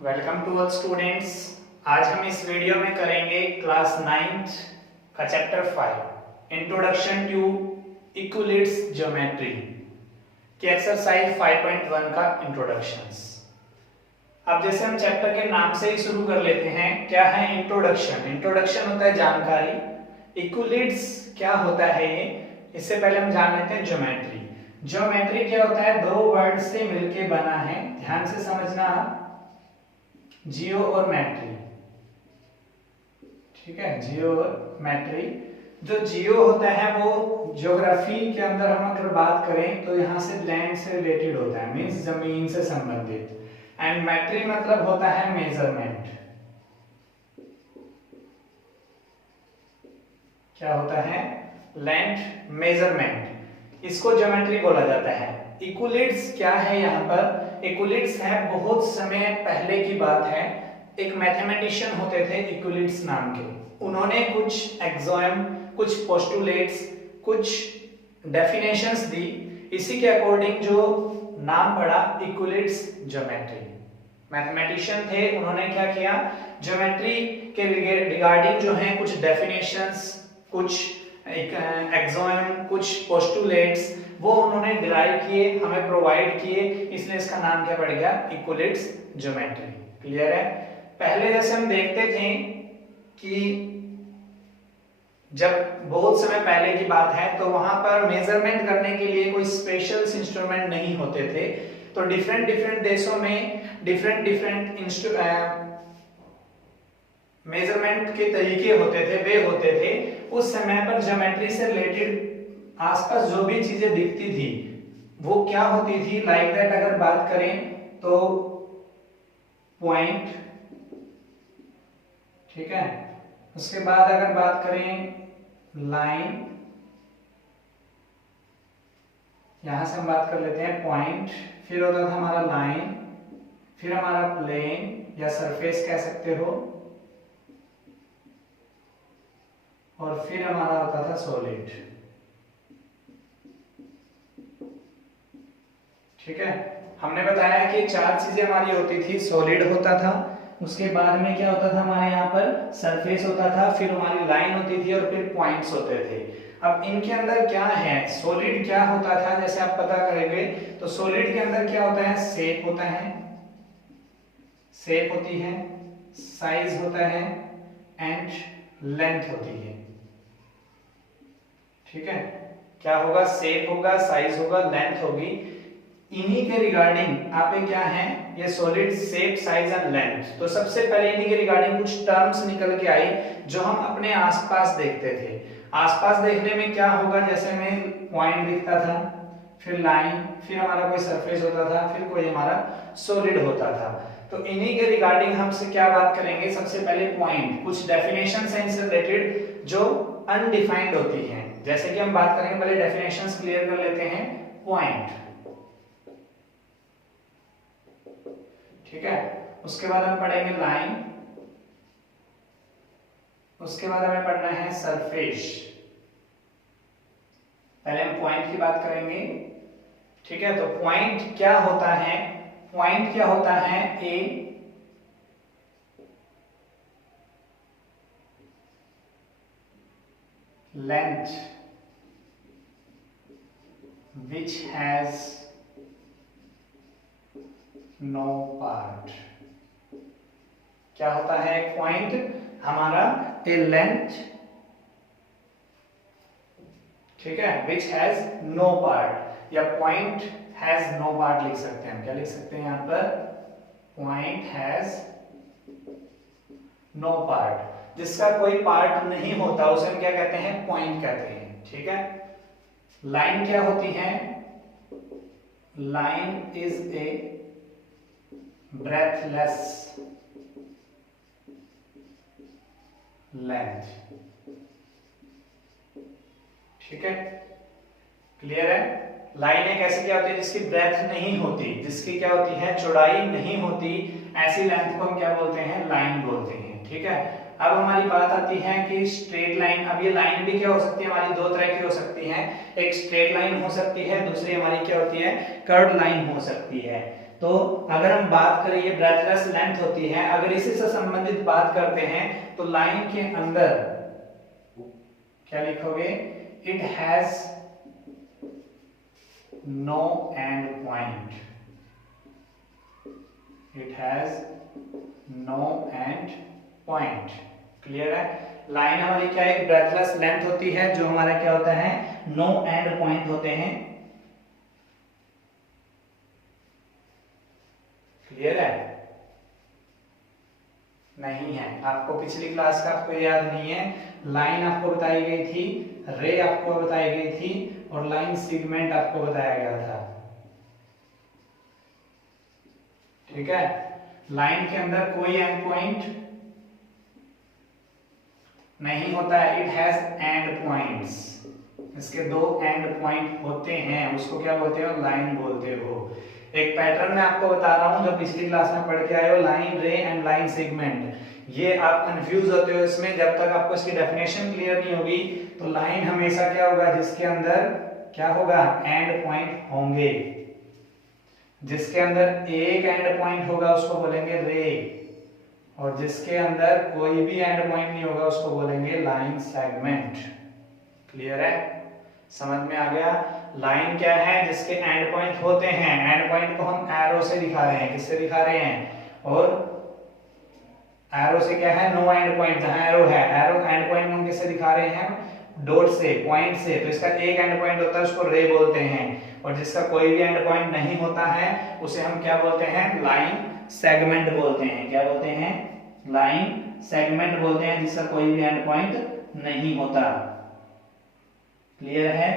Welcome to all students. आज हम इस वीडियो में करेंगे क्लास 9th का चैप्टर 5 इंट्रोडक्शन टू इक्विलिड्स ज्योमेट्री की एक्सरसाइज 5.1 का इंट्रोडक्शंस। अब जैसे हम चैप्टर के नाम से ही शुरू कर लेते हैं। क्या है इंट्रोडक्शन? इंट्रोडक्शन होता है जानकारी। इक्विलिड्स क्या होता है ये, इससे पहले हम जान लेते हैं ज्योमेट्री। ज्योमेट्री क्या होता है? दो वर्ड से मिलके बना है, ध्यान से समझना, जियो और मैट्री। ठीक है, जियो और मैट्री। जो जियो होता है वो ज्योग्राफी के अंदर हम अगर बात करें तो यहाँ से लैंड से रिलेटेड होता है, मींस जमीन से संबंधित। एंड मैट्री मतलब होता है मेजरमेंट। क्या होता है? लैंड मेजरमेंट, इसको ज्योमेट्री बोला जाता है। इक्विलिड्स क्या है यहाँ पर? इक्विलिड्स है, बहुत समय पहले की बात है, एक मैथमेटिशियन होते थे इक्विलिड्स नाम के। उन्होंने कुछ एक्सोम, कुछ पोस्टुलेट्स, कुछ डेफिनेशंस दी, इसी के अकॉर्डिंग जो नाम पड़ा इक्विलिड्स ज्योमेट्री। मैथमेटिशियन थे, उन्होंने क्या किया, ज्योमेट्री के रिगार्डिंग जो है कुछ डेफिनेशंस, कुछ एक्सोम, कुछ पोस्टुलेट्स वो उन्होंने डिराइव किए, हमें प्रोवाइड किए, इसलिए इसका नाम क्या पड़ गया? इक्विलिड्स ज्योमेट्री। क्लियर है? पहले जैसे हम देखते थे कि जब बहुत समय पहले की बात है तो वहां पर मेजरमेंट करने के लिए कोई स्पेशल इंस्ट्रूमेंट नहीं होते थे, तो डिफरेंट डिफरेंट देशों में डिफरेंट मेजरमेंट के तरीके होते थे, वे होते थे। उस समय पर ज्योमेट्री से रिलेटेड आसपास जो भी चीजें दिखती थी वो क्या होती थी, लाइक दैट अगर बात करें तो पॉइंट, ठीक है, उसके बाद अगर बात करें लाइन, यहां से हम बात कर लेते हैं पॉइंट, फिर होता था हमारा लाइन, फिर हमारा प्लेन या सरफेस कह सकते हो, और फिर हमारा होता था सॉलिड। ठीक है, हमने बताया कि चार चीजें हमारी होती थी। सॉलिड होता था, उसके बाद में क्या होता था हमारे यहाँ पर? सरफेस होता था, फिर हमारी लाइन होती थी, और फिर पॉइंट्स होते थे। अब इनके अंदर क्या है? सॉलिड क्या होता था, जैसे आप पता करेंगे तो सॉलिड के अंदर क्या होता है? शेप होता है, शेप होती है, साइज होता है, एंड लेंथ होती है। ठीक है, क्या होगा? शेप होगा, साइज होगा, लेंथ होगी। इन्हीं के रिगार्डिंग आप क्या है, ये solid, shape, size and length. तो सबसे पहले इन्हीं के रिगार्डिंग कुछ टर्म्स निकल के आई जो हम अपने आसपास देखते थे। आसपास देखने में क्या होगा, जैसे में पॉइंट दिखता था, फिर लाइन, फिर हमारा कोई सरफेस होता था, फिर कोई हमारा सॉलिड होता था। तो इन्हीं के रिगार्डिंग हमसे क्या बात करेंगे? सबसे पहले पॉइंट, कुछ डेफिनेशंस हैं इनसे रिलेटेड जो अनडिफाइंड होती हैं। जैसे कि हम बात करेंगे, पहले डेफिनेशंस क्लियर कर लेते हैं। पॉइंट, ठीक है, उसके बाद हम पढ़ेंगे लाइन, उसके बाद हमें पढ़ना है सरफेस। पहले हम पॉइंट की बात करेंगे। ठीक है, तो पॉइंट क्या होता है? पॉइंट क्या होता है? ए length which has no part। क्या होता है एक पॉइंट? हमारा ए लेंथ, ठीक है, which has no part, या पॉइंट has no part लिख सकते हैं। क्या लिख सकते हैं यहाँ पर? पॉइंट has no part, जिसका कोई पार्ट नहीं होता उसे हम क्या कहते हैं? पॉइंट कहते हैं। ठीक है, लाइन क्या होती है? Line is a breathless length. ठीक है, क्लियर है? लाइन एक ऐसी क्या होती है जिसकी ब्रेथ नहीं होती, जिसकी क्या होती है? चौड़ाई नहीं होती, ऐसी लेंथ को हम क्या बोलते हैं? लाइन बोलते हैं। ठीक है, अब हमारी बात आती है कि स्ट्रेट लाइन। अब ये लाइन भी क्या हो सकती है हमारी, दो तरह की हो सकती है, एक स्ट्रेट लाइन हो सकती है, दूसरी हमारी क्या होती है, कर्व लाइन हो सकती है। तो अगर हम बात करें, ये ब्रेथलेस लेंथ होती है, अगर इसी से संबंधित बात करते हैं तो लाइन के अंदर क्या लिखोगे, it has no end point, it has no end point. Clear है? लाइन हमारी क्या है, ब्रेथलेस लेंथ होती है, जो हमारा क्या होता है, नो एंड पॉइंट होते हैं। क्लियर है? नहीं है, आपको पिछली क्लास का आपको याद नहीं है, लाइन आपको बताई गई थी, रे आपको बताई गई थी, और लाइन सेगमेंट आपको बताया गया था। ठीक है? लाइन के अंदर कोई एंड पॉइंट नहीं होता है, इट हैज एंड पॉइंट्स, इसके दो एंड पॉइंट होते हैं, उसको क्या बोलते हो, लाइन बोलते हो। एक पैटर्न मैं आपको बता रहा हूं जो पिछली क्लास में पढ़ के आए हो, लाइन रे एंड लाइन सेगमेंट। ये आप कंफ्यूज होते हो इसमें, जब तक आपको इसकी डेफिनेशन क्लियर नहीं होगी। तो लाइन हमेशा क्या होगा, जिसके अंदर क्या होगा, एंड पॉइंट होंगे, जिसके अंदर एक एंड पॉइंट होगा उसको बोलेंगे रे, और जिसके अंदर कोई भी एंड पॉइंट नहीं होगा उसको बोलेंगे लाइन सेगमेंट। क्लियर है? समझ में आ गया? लाइन क्या है, जिसके एंड पॉइंट होते हैं, एंड पॉइंट को हम एरो से दिखा रहे हैं, किससे दिखा रहे हैं, और एरो से क्या है, नो एंड पॉइंट, जहां एरो है, एरो एंड पॉइंट हम किससे दिखा रहे हैं, डॉट से, पॉइंट से। तो इसका एक एंड पॉइंट होता है, उसको रे बोलते हैं, और जिसका कोई भी एंड पॉइंट नहीं होता है उसे हम क्या बोलते हैं, लाइन सेगमेंट बोलते हैं। क्या बोलते हैं, लाइन सेगमेंट बोलते हैं, जिसका कोई भी एंड पॉइंट नहीं होता। क्लियर है?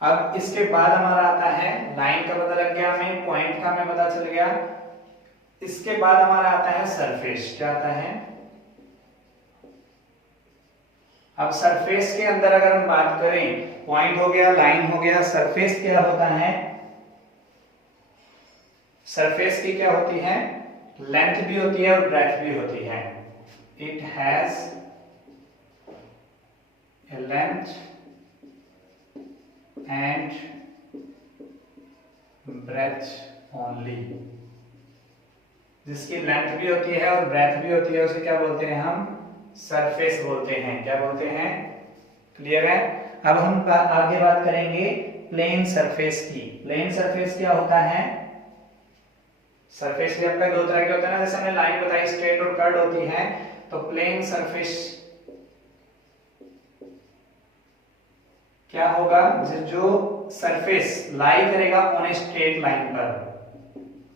अब इसके बाद हमारा आता है, लाइन का पता लग गया हमें, पॉइंट का हमें पता चल गया। इसके बाद हमारा आता है सरफेस। क्या आता है? अब सरफेस के अंदर अगर हम बात करें, पॉइंट हो गया, लाइन हो गया, सरफेस क्या होता है, सरफेस की क्या होती है, लेंथ भी होती है और ब्रेथ भी होती है। It has a length and breadth only. जिसकी लेंथ भी होती है और ब्रेथ भी होती है उसे क्या बोलते हैं, हम सरफेस बोलते हैं। क्या बोलते हैं? क्लियर है? अब हम आगे बात करेंगे प्लेन सरफेस की। प्लेन सरफेस क्या होता है, सरफेस भी आपका दो तरह के होते हैं ना, जैसे हमने लाइन बताई स्ट्रेट और कर्व होती है, तो प्लेन सरफेस क्या होगा, जो सरफेस लाई करेगा ऑन ए स्ट्रेट लाइन पर,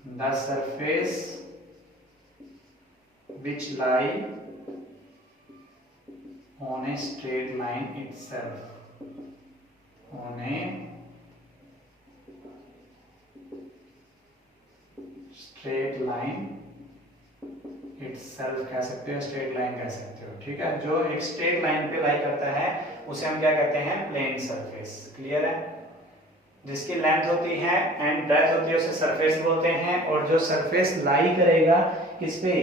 the surface which lie on a straight line itself, on a straight line itself कह सकते हो, स्ट्रेट लाइन कह सकते हो। ठीक है? जो एक स्ट्रेट लाइन पे लाई करता है उसे हम क्या कहते हैं, प्लेन सरफेस। क्लियर है? जिसकी लेंथ होती है एंड ब्रेथ होती है उसे सरफेस बोलते हैं, और जो सरफेस लाई करेगा किस पे,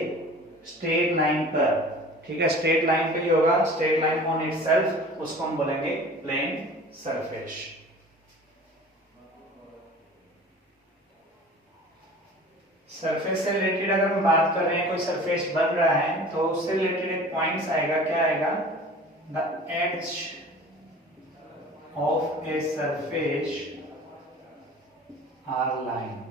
स्ट्रेट लाइन पर। ठीक है? स्ट्रेट लाइन पे ही होगा, स्ट्रेट लाइन ऑन इटसेल्फ, उसको हम बोलेंगे प्लेन सरफेस। सरफेस से रिलेटेड अगर हम बात कर रहे हैं, कोई सरफेस बन रहा है तो उससे रिलेटेड एक पॉइंट्स आएगा। क्या आएगा, the edge of a surface are line.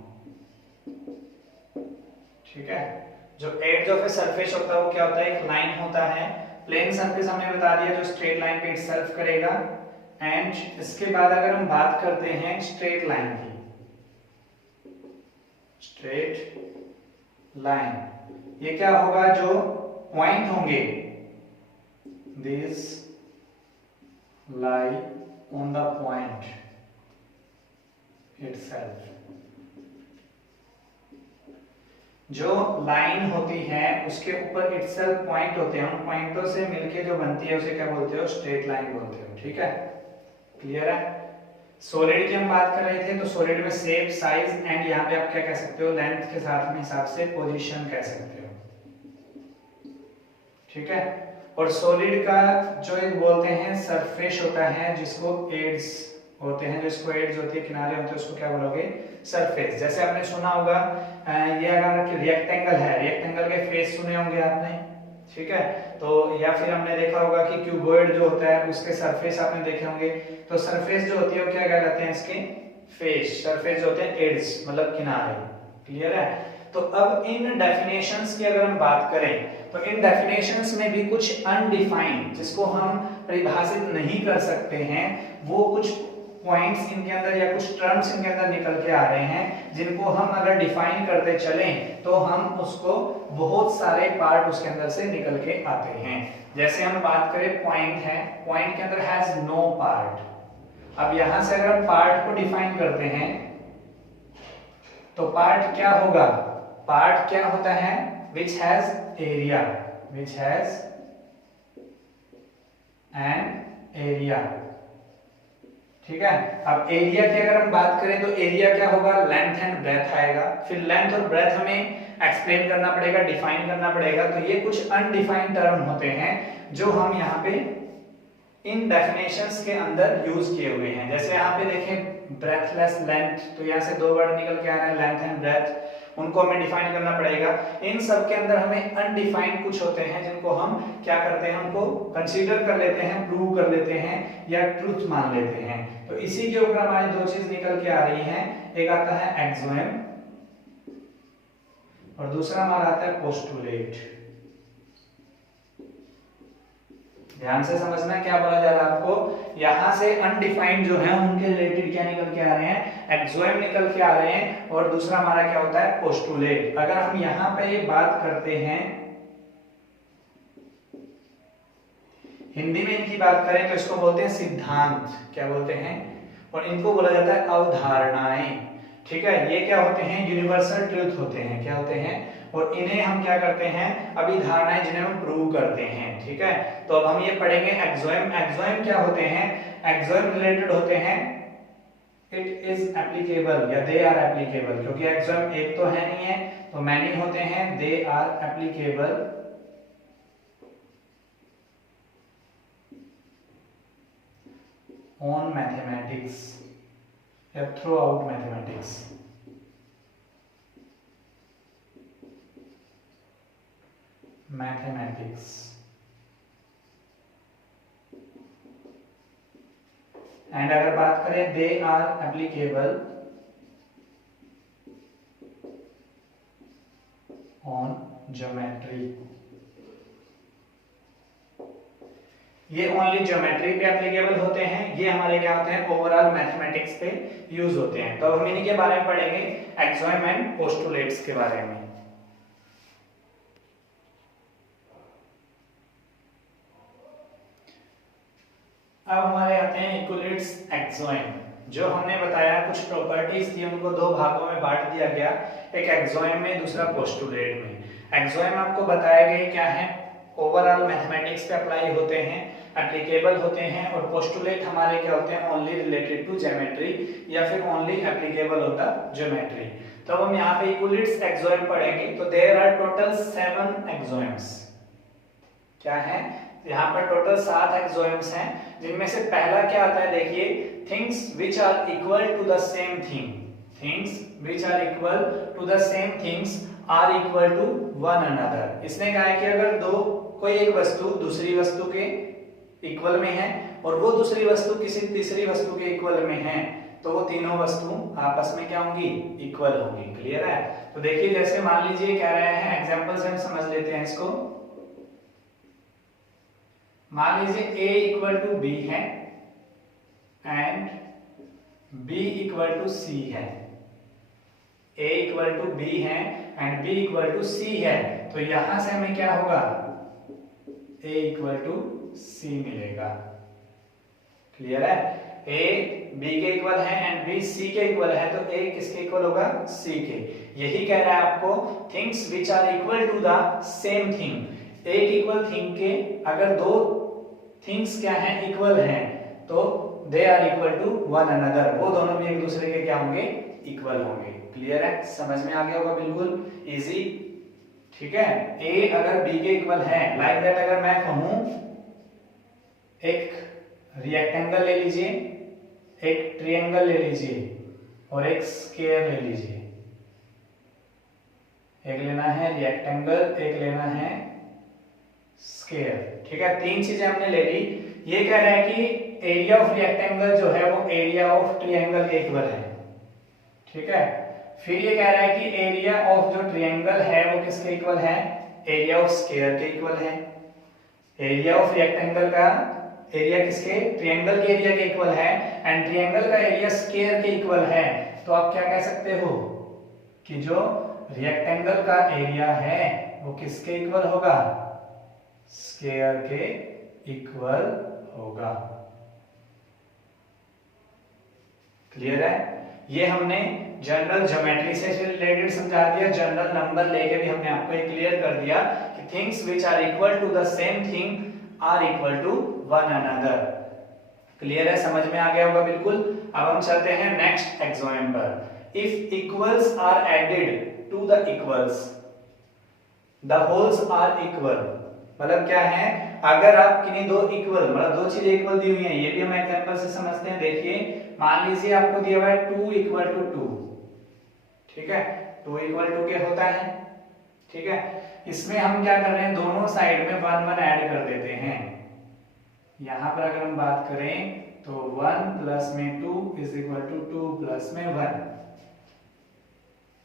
ठीक है? जो एज ऑफ ए सरफेस होता है वो क्या होता है, एक लाइन होता है। प्लेन सरफेस हमने बता दिया जो स्ट्रेट लाइन पे इटसेल्फ करेगा। एंड इसके बाद अगर हम बात करते हैं स्ट्रेट लाइन की, स्ट्रेट लाइन, ये क्या होगा, जो पॉइंट होंगे, this lie on the point itself. जो लाइन होती है उसके ऊपर इटसेल्फ पॉइंट होते हैं, उन पॉइंटों से मिलके जो बनती है उसे क्या बोलते हो, स्ट्रेट लाइन बोलते हो। ठीक है? क्लियर है? सॉलिड की हम बात कर रहे थे, तो सॉलिड में शेप, साइज एंड यहाँ पे आप क्या कह सकते हो, लेंथ के साथ में हिसाब से पोजीशन कह सकते हो। ठीक है। और सॉलिड का जो एक बोलते हैं सरफेस होता है, जिसको एड्स होते हैं, जिसको एड्स होती है, किनारे होते हैं, उसको क्या बोलोगे? सरफेस। जैसे आपने सुना होगा ये अगर रेक्टेंगल है, रेक्टेंगल के फेस सुने होंगे आपने, ठीक है। तो या फिर हमने देखा होगा कि क्यूबॉइड जो होता है उसके सरफेस आपने देखे होंगे। तो सरफेस जो होती है वो क्या कहलाते हैं? इसके फेस। सरफेस जो होते हैं एड्स, मतलब किनारे। क्लियर है? तो अब इन डेफिनेशंस की अगर हम बात करें तो इन डेफिनेशंस में भी कुछ अनडिफाइंड, जिसको हम परिभाषित नहीं कर सकते हैं, वो कुछ पॉइंट्स इनके अंदर या कुछ टर्म्स इनके अंदर निकल के आ रहे हैं, जिनको हम अगर डिफाइन करते चलें तो हम उसको बहुत सारे पार्ट उसके अंदर से निकल के आते हैं। जैसे हम बात करें पॉइंट है, पॉइंट के अंदर हैज नो पार्ट। अब यहां से अगर हम पार्ट को डिफाइन करते हैं तो पार्ट क्या होगा? पार्ट क्या होता है? which has area, which has an area। ठीक है। अब एरिया की अगर हम बात करें तो एरिया क्या होगा? लेंथ एंड ब्रेथ आएगा। फिर लेंथ और ब्रेथ हमें एक्सप्लेन करना पड़ेगा, डिफाइन करना पड़ेगा। तो ये कुछ अनडिफाइंड टर्म होते हैं जो हम यहाँ पे इन डेफिनेशंस के अंदर यूज किए हुए हैं। जैसे यहाँ पे देखें ब्रेथलेस लेंथ, तो यहाँ से दो वर्ड निकल के आ रहे हैं, लेंथ एंड ब्रेथ, उनको हमें डिफाइन करना पड़ेगा। इन सब के अंदर हमें अनडिफाइंड कुछ होते हैं जिनको हम क्या करते हैं? उनको कंसीडर कर लेते हैं, प्रूव कर लेते हैं या ट्रुथ मान लेते हैं। तो इसी के ऊपर हमारी दो चीज निकल के आ रही हैं। एक आता है एक्सोएम और दूसरा हमारा आता है पोस्टुलेट। ध्यान से समझना क्या बोला जा रहा है आपको। यहां से अनडिफाइंड जो है उनके रिलेटेड क्या निकल के आ रहे हैं? एक्सोएम निकल के आ रहे हैं। और दूसरा हमारा क्या होता है? पोस्टुलेट। अगर हम यहां पे ये बात करते हैं, हिंदी में इनकी बात करें तो इसको बोलते हैं सिद्धांत। क्या बोलते हैं? और इनको बोला जाता है अवधारणाएं। ठीक है। ये क्या होते हैं? यूनिवर्सल ट्रूथ होते हैं। क्या होते हैं? और इन्हें हम क्या करते हैं? अभी धारणाएं जिन्हें हम प्रूव करते हैं। ठीक है। तो अब हम ये पढ़ेंगे एक्सोएम। एक्सोएम क्या होते हैं? एक्सोएम रिलेटेड होते हैं इट इज एप्लीकेबल या दे आर एप्लीकेबल, क्योंकि एक्सोएम एक तो है नहीं है, तो मैनी होते हैं। They are applicable on mathematics या throughout mathematics. Mathematics and अगर बात करें they are applicable on geometry. ये ओनली ज्योमेट्री पे एप्लीकेबल होते हैं। ये हमारे क्या होते हैं? ओवरऑल मैथमेटिक्स पे यूज होते हैं। तो हम इन्हीं के बारे में पढ़ेंगे, एक्सोएम एंड पोस्टुलेट्स के बारे में। अब हमारे आते हैं इक्विलिट्स एक्सोएम। जो हमने बताया कुछ प्रॉपर्टीज थी, उनको दो भागों में बांट दिया गया, एक एक्सोएम में, दूसरा पोस्टुलेट में। एक्सोएम आपको बताया गया क्या है? ओवरऑल मैथमेटिक्स पे अप्लाई होते हैं, एप्लीकेबल होते हैं। और पोस्टुलेट हमारे क्या होते हैं? ओनली रिलेटेड टू ज्योमेट्री या फिर ओनली एप्लीकेबल होता ज्योमेट्री। तो हम यहाँ पे इक्विलिट्स एक्सोएम पढ़ेंगे। तो देयर आर टोटल 7 एक्सोएम्स। क्या है? यहाँ पर टोटल 7 एक्सोएम्स हैं, जिनमें से पहला क्या आता है? देखिए, things which are equal to the same thing. Things which are equal to the same things are equal to one another. इसने कहा है कि अगर कोई एक वस्तु दूसरी वस्तु के इक्वल में है और वो दूसरी वस्तु किसी तीसरी वस्तु के इक्वल में है, तो वो तीनों वस्तु आपस में क्या होंगी? इक्वल होंगी। क्लियर है? तो देखिए, जैसे मान लीजिए कह रहे हैं, एग्जांपल से हम समझ लेते हैं इसको। मान लीजिए a इक्वल टू बी है and b equal to c है। a इक्वल टू b है and b equal to c है। तो यहां से हमें क्या होगा? a इक्वल टू c मिलेगा। क्लियर है? a b के इक्वल है एंड b c के इक्वल है, तो a किसके इक्वल होगा? c के। यही कह रहा है आपको, things which are equal to the same thing. एक इक्वल थिंग के अगर दो थिंग्स क्या हैं? इक्वल हैं, तो they are equal to one another. वो दोनों भी एक दूसरे के क्या होंगे? इक्वल होंगे। क्लियर है? समझ में आ गया होगा? बिल्कुल इजी। ठीक है, ए अगर बी के इक्वल है, लाइक दैट अगर मैं कहूं एक रिएक्टेंगल ले लीजिए, एक ट्रायंगल ले लीजिए और एक स्क्वायर ले लीजिए। एक लेना है रिएक्टेंगल, एक लेना है स्क्वायर। ठीक है, तीन चीजें हमने ले ली। ये कह रहा है कि एरिया ऑफ रिएक्टेंगल जो है वो एरिया ऑफ ट्रायंगल के इक्वल है। ठीक है, फिर ये कह रहा है कि एरिया ऑफ जो ट्रायंगल है वो किसके इक्वल है, एरिया ऑफ स्क्वायर के इक्वल है। एरिया ऑफ रिएक्टेंगल का एरिया किसके, ट्रायंगल के एरिया के इक्वल है, एंड ट्रायंगल का एरिया स्क्वायर के इक्वल है। तो आप क्या कह सकते हो कि जो रिएक्टेंगल का एरिया है वो किसके इक्वल होगा, स्क्वायर के इक्वल होगा। क्लियर है? ये हमने जनरल ज्योमेट्री से रिलेटेड समझा दिया, जनरल नंबर लेके भी हमने आपको ये क्लियर कर दिया कि things which are equal to the same thing are equal to one another. Clear है, समझ में आ गया होगा बिल्कुल। अब हम चलते हैं next example. If equals are added to the equals the wholes are equal. मतलब क्या है, अगर आप किन्हीं दो इक्वल, मतलब दो चीजें इक्वल दी हुई हैं, ये भी हम एग्जांपल से समझते हैं। देखिए, मान लीजिए आपको दिया हुआ है 2 इक्वल टू 2। ठीक है, 2 इक्वल टू के होता है। ठीक है, इसमें हम क्या कर रहे हैं, दोनों साइड में 1 1 ऐड कर देते हैं। यहां पर अगर हम बात करें तो 1 प्लस में 2 इज इक्वल टू 2 प्लस में 1।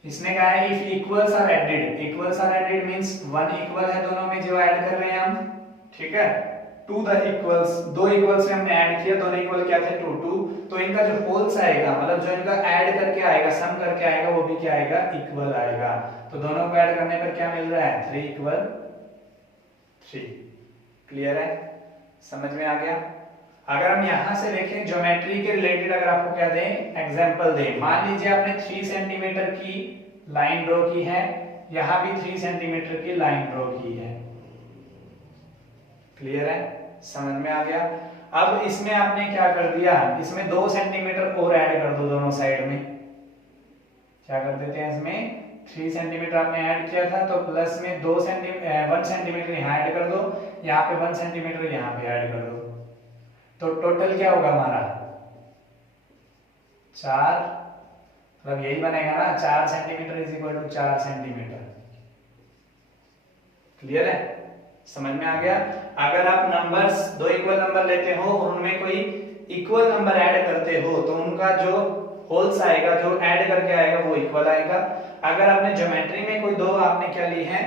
इसने कहा है if equals are added, equals are added means 1 equal है दोनों में जो ऐड कर रहे हैं हम। ठीक है, टू द इक्वल्स, दो इक्वल्स में हमने ऐड किया, दोनों इक्वल क्या थे 2 2, तो इनका जो होल्स आएगा, मतलब जो इनका ऐड करके आएगा, सम करके आएगा, वो भी क्या आएगा, इक्वल आएगा। तो दोनों को ऐड करने पर क्या मिल रहा है, 3 इक्वल 3। क्लियर है, समझ में आ गया। अगर हम यहां से देखें ज्योमेट्री के रिलेटेड, अगर आपको क्या दें, एग्जांपल दें, मान लीजिए आपने 3 सेंटीमीटर की लाइन ड्रॉ की है, यहां भी 3 सेंटीमीटर की लाइन ड्रॉ की है। क्लियर है, समझ में आ गया। अब इसमें आपने क्या कर दिया, इसमें 2 सेंटीमीटर और ऐड कर दो दोनों साइड में। क्या कर देते हैं, इसमें 3 सेंटीमीटर आपने ऐड किया था, तो प्लस में 1 सेंटीमीटर यहाँ ऐड कर दो, यहाँ पे 1 सेंटीमीटर यहाँ पे ऐड कर दो, तो टोटल क्या होगा हमारा 4, मतलब यही बनेगा ना, 4 centimetre is equal to 4 centimetre. Clear है, समझ में आ गया। अगर आप नंबर्स, दो इक्वल नंबर लेते हो और उनमें कोई इक्वल नंबर ऐड करते हो, तो उनका जो होल्स आएगा, जो ऐड करके आएगा, वो इक्वल आएगा। अगर आपने ज्योमेट्री में कोई दो आपने क्या ली है,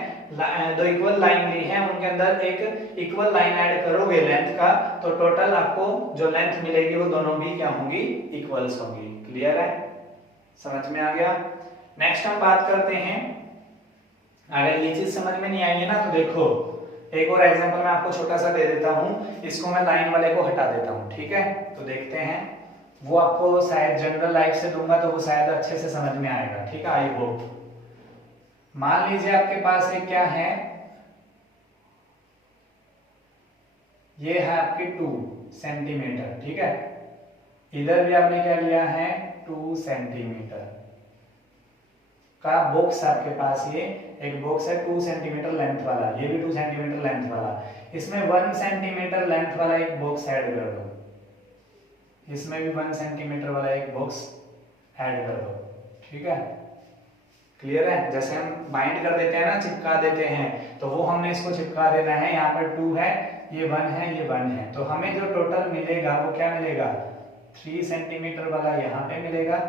दो इक्वल लाइन ली है, उनके अंदर एक इक्वल लाइन ऐड करोगे लेंथ का, तो टोटल आपको जो लेंथ मिलेगी वो दोनों भी क्या होंगी, इक्वल्स होंगी। क्लियर है, समझ में आ गया। नेक्स्ट हम बात करते हैं, अगर ये चीज समझ में नहीं आई है ना, तो देखो एक और एग्जांपल मैं आपको छोटा सा दे देता हूं, इसको मैं लाइन वाले को हटा देता हूं। ठीक है, तो देखते हैं, वो आपको शायद जनरल लाइफ से दूंगा तो वो शायद अच्छे से समझ में आएगा। ठीक है, आई होप। मान लीजिए आपके पास एक क्या है, ये है आपकी 2 सेंटीमीटर। ठीक है, इधर भी आपने क्या लिया है, 2 सेंटीमीटर का बॉक्स आपके पास, ये एक बॉक्स है 2 सेंटीमीटर लेंथ वाला, ये भी 2 सेंटीमीटर लेंथ वाला। इसमें 1 सेंटीमीटर लेंथ वाला एक बॉक्स ऐड कर दो, इसमें भी 1 सेंटीमीटर वाला एक बॉक्स ऐड कर दो। ठीक है, क्लियर है। जैसे हम बाइंड कर देते हैं ना, चिपका देते हैं, तो वो हमने इसको चिपका देना है। यहाँ पर 2 है, ये 1 है, ये 1 है, तो हमें जो टोटल मिलेगा वो क्या मिलेगा, 3 सेंटीमीटर वाला यहाँ पे मिलेगा।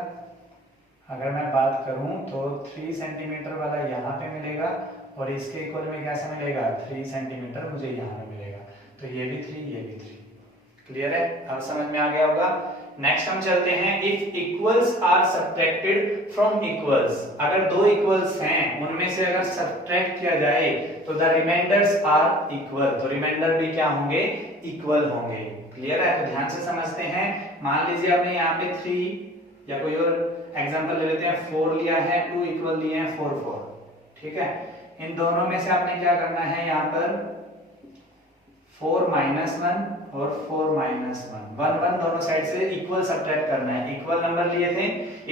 अगर मैं बात करूं तो 3 सेंटीमीटर वाला यहाँ पे मिलेगा, और इसके इक्वल में कैसे मिलेगा, 3 सेंटीमीटर मुझे यहाँ पे मिलेगा। तो ये भी 3, ये भी 3। क्लियर है, अब समझ में आ गया होगा। नेक्स्ट हम चलते हैं, if equals are subtracted from equals. अगर दो इक्वल्स हैं, उनमें से अगर सब्ट्रैक्ट किया जाए तो द रिमाइंडर्स आर इक्वल, तो रिमाइंडर भी क्या होंगे, इक्वल होंगे। क्लियर है, तो ध्यान से समझते हैं। मान लीजिए आपने यहाँ पे 3 या कोई और एग्जांपल ले लेते हैं, 4 लिया है, 2 इक्वल लिए हैं 4 4। ठीक है, इन दोनों में से आपने क्या करना है, यहाँ पर 4 - 1 और 4 माइनस 1 1 1 दोनों साइड से इक्वल सब्ट्रैक्ट करना है। इक्वल नंबर लिए थे,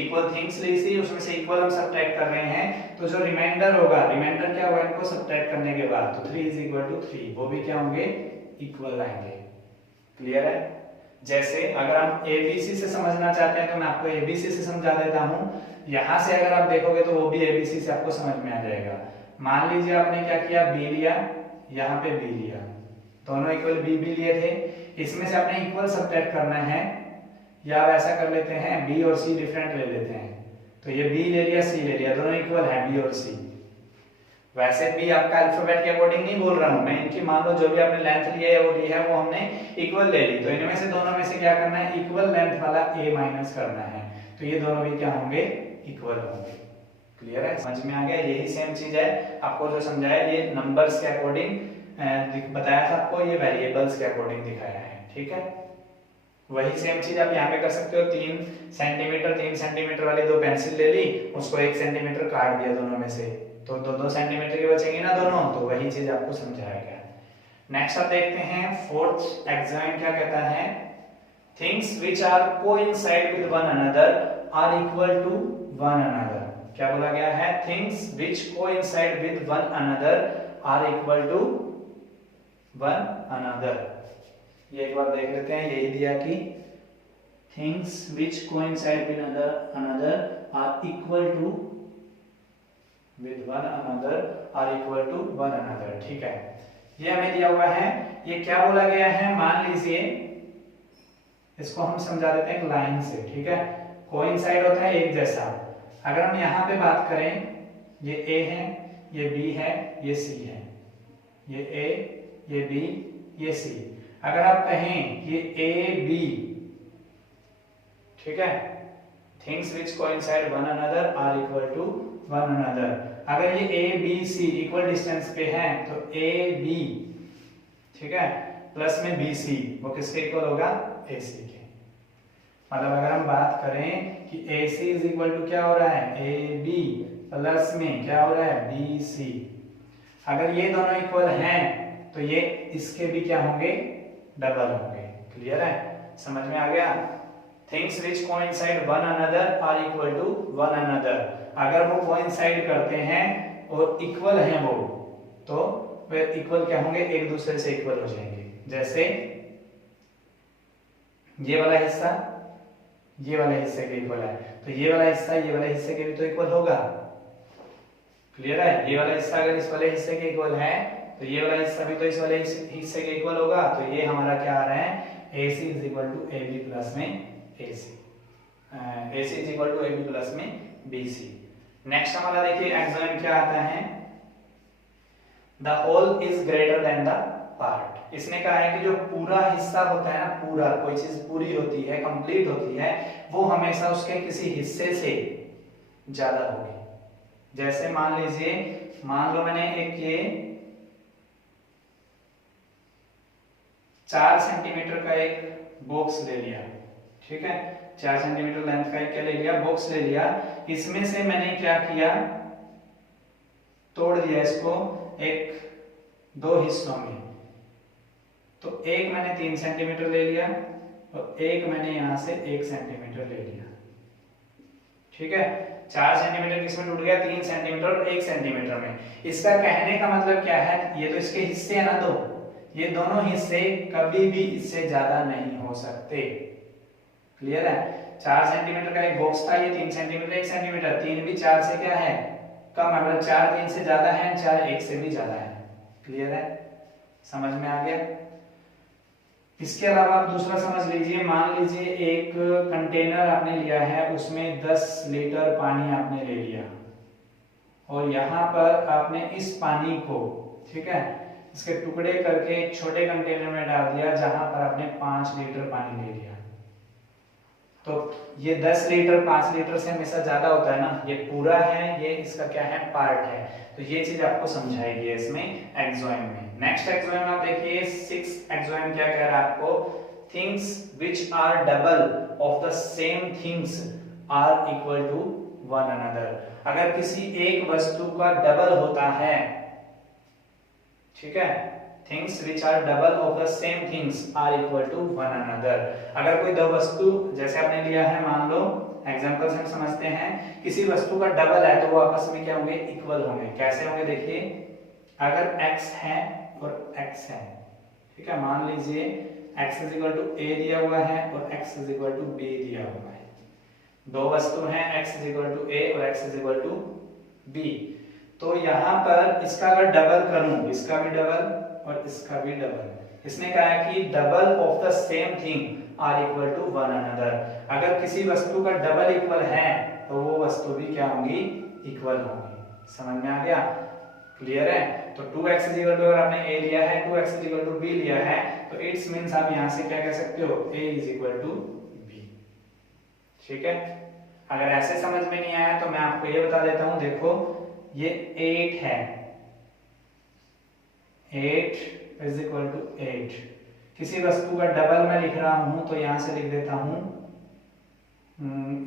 इक्वल थिंग्स ली थी, उसमें से इक्वल हम सब्ट्रैक्ट कर रहे हैं, तो जो रिमाइंडर होगा, रिमाइंडर क्या होगा इनको सब्ट्रैक्ट करने के बाद, तो 3 = 3, वो भी क्या होंगे, इक्वल आएंगे। क्लियर है? जैसे अगर हम एबीसी से समझना चाहते हैं तो मैं आपको एबीसी से समझा देता हूं, यहां से अगर आप देखोगे तो वो भी एबीसी से आपको समझ में आ जाएगा। मान लीजिए आपने क्या किया, बी लिया, यहाँ पे बी लिया, दोनों इक्वल बी लिए थे, इसमें से आपने इक्वल सब्ट्रैक्ट करना है, या आप ऐसा कर लेते हैं बी और सी डिफरेंट ले लेते हैं, तो ये बी ले लिया, सी ले लिया, दोनों इक्वल है बी और सी। वैसे भी आपका अल्फाबेट के अकॉर्डिंग नहीं बोल रहा हूं मैं, इनकी मान लो जो भी आपने लेंथ लिया है वो ली है, वो हमने इक्वल ले ली, तो इनमें से दोनों में से क्या करना है, इक्वल लेंथ वाला a माइनस करना है, तो ये दोनों भी क्या होंगे, इक्वल होंगे। क्लियर है? समझ में आ गया? यही सेम चीज है, आपको जो समझाया ये नंबर्स के अकॉर्डिंग बताया था आपको, ये वेरिएबल्स के अकॉर्डिंग दिखाया है। ठीक है, वही सेम चीज आप यहाँ पे कर सकते हो। 3 सेंटीमीटर वाली दो पेंसिल ले ली, उसको 1 सेंटीमीटर काट दिया दोनों में से, तो 2 सेंटीमीटर की बचेंगे ना दोनों, तो वही चीज आपको समझाया गया। नेक्स्ट आप देखते हैं 4th एक्सैम क्या कहता है, things which are coincide with one another are equal to one another. क्या बोला गया है, things which coincide with one another are equal to one another. ये एक बार देख लेते हैं, यही दिया कि things which coincide with another are equal to with one another are equal to one another। ठीक है, ये हमें दिया हुआ है, ये क्या बोला गया है, मान लीजिए इसको हम समझा देते हैं एक लाइन से। ठीक है, कोइंसाइड होता है एक जैसा। अगर हम यहाँ पे बात करें, ये A है, ये B है, ये C है, ये A, ये B, ये C। अगर आप कहें ये A B, ठीक है, things which coincide one another are equal to one another. अगर ये A B C equal distance पे है तो A B, ठीक है, प्लस में B C, वो किसके इक्वल होगा, A C के। मतलब अगर हम बात करें कि A C is equal to क्या हो रहा है, A B प्लस में क्या हो रहा है, B C। अगर ये दोनों इक्वल हैं तो ये इसके भी क्या होंगे, डबल होंगे। क्लियर है? समझ में आ गया? Things which coincide one another are equal to one another. अगर वो कोइंसाइड करते हैं और इक्वल हैं वो, तो वे इक्वल क्या होंगे, एक दूसरे से इक्वल हो जाएंगे। जैसे ये वाला हिस्सा ये वाले हिस्से के इक्वल है, तो ये वाला हिस्सा ये वाले हिस्से के भी तो इक्वल होगा। क्लियर है? ये वाला हिस्सा अगर इस वाले हिस्से के इक्वल है तो ये वाला हिस्सा भी तो इस वाले हिस्से के इक्वल होगा। तो ये हमारा क्या आ रहा है, AC is equal to AB plus में AC, AC is equal to AB plus में BC। नेक्स्ट हमारा देखिए एक्सैम क्या आता है, the whole is greater than the part. इसने कहा है कि जो पूरा हिस्सा होता है ना, पूरा कोई चीज पूरी होती है, कंप्लीट होती है, वो हमेशा उसके किसी हिस्से से ज्यादा होगी। जैसे मान लीजिए, मान लो मैंने एक ये 4 सेंटीमीटर का एक बॉक्स ले लिया, ठीक है, 4 सेंटीमीटर लेंथ का एक क्या ले लिया, बॉक्स ले लिया। इसमें से मैंने क्या किया, तोड़ दिया इसको एक 2 हिस्सों में। तो एक मैंने 3 सेंटीमीटर ले लिया और एक मैंने यहां से 1 सेंटीमीटर ले लिया। ठीक है, 4 सेंटीमीटर किसमें टूट गया, 3 सेंटीमीटर और 1 सेंटीमीटर में। इसका कहने का मतलब क्या है, ये तो इसके हिस्से है ना दो, ये दोनों हिस्से कभी भी इससे ज्यादा नहीं हो सकते। क्लियर है? 4 सेंटीमीटर का एक बॉक्स था, ये 3 सेंटीमीटर 1 सेंटीमीटर, 3 भी 4 से क्या है, कम। अगर 4 3 से ज्यादा है, 4 1 से भी ज्यादा है। क्लियर है? समझ में आ गया? इसके अलावा आप दूसरा समझ लीजिए, मान लीजिए एक कंटेनर आपने लिया है, उसमें 10 लीटर पानी आपने ले लिया और यहाँ पर आपने इस पानी को, ठीक है, इसके टुकड़े करके एक छोटे कंटेनर में डाल दिया जहां पर आपने 5 लीटर पानी ले लिया। तो ये 10 लीटर 5 लीटर से हमेशा ज्यादा होता है ना, ये पूरा है, ये इसका क्या है, पार्ट है। तो ये चीज आपको समझाएगी इसमें एक्सैम में। नेक्स्ट एक्सैम आप देखिए 6th एक्सैम क्या कह रहा है आपको, things which are double of the same things are equal to one another. अगर किसी एक वस्तु का डबल होता है, ठीक है, things which are double of the same things are equal to one another. अगर कोई दो वस्तु जैसे आपने लिया है, मान लो एग्जांपल से हम समझते हैं, किसी वस्तु का डबल है तो वो आपस में क्या होंगे, इक्वल होंगे। कैसे होंगे देखिए, अगर x है और x है, ठीक है, मान लीजिए x is equal to a दिया हुआ है और x is equal to b दिया हुआ है। दो वस्तु हैं, x is equal to a और x is equal to b। तो यहाँ पर इसका अगर डबल करूं, इसका भी डबल और इसका भी डबल, इसने कहा है कि double of the same thing are equal to one another. अगर किसी वस्तु का डबल इक्वल है तो वो वस्तु भी क्या होंगी, इक्वल होंगी। समझ में आ गया, क्लियर है। तो 2x इज इक्वल टू, अगर आपने a लिया है, 2x is equal to b लिया है, तो इट्स मींस आप यहां से क्या कह सकते हो, a is equal to b। ठीक है, अगर ऐसे समझ में नहीं आया तो मैं आपको ये बता देता हूं, देखो ये 8 है, 8 इज इक्वल टू 8। किसी वस्तु का डबल मैं लिख रहा हूं तो यहां से लिख देता हूं,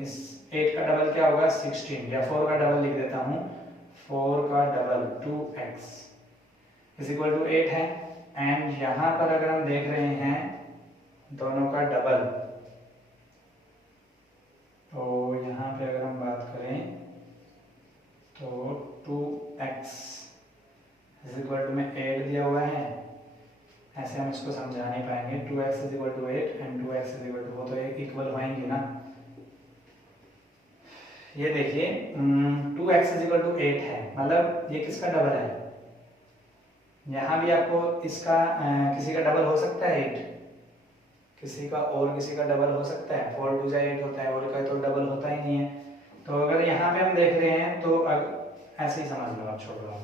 इस 8 का डबल क्या होगा, 16, या 4 का डबल लिख देता हूं, 4 का double 2x is equal to 8 है। एंड यहां पर अगर हम देख रहे हैं दोनों का डबल, तो यहां पे अगर हम बात करें तो 2x इज इक्वल टू में 8 दिया हुआ है, ऐसे हम इसको समझा नहीं पाएंगे। 2x is equal to 8 and 2x is equal to, वो तो इक्वल होंगे ना। ये देखिए 2x इज इक्वल टू 8 है, मतलब ये किसका डबल है, यहाँ भी आपको इसका किसी का डबल हो सकता है 8, किसी का और किसी का डबल हो सकता है, 4 2 8 होता है, और का तो डबल होता ही नहीं है। तो अगर यहाँ पे हम देख रहे हैं तो ऐसे ही समझ लो, आप छोड़ दो,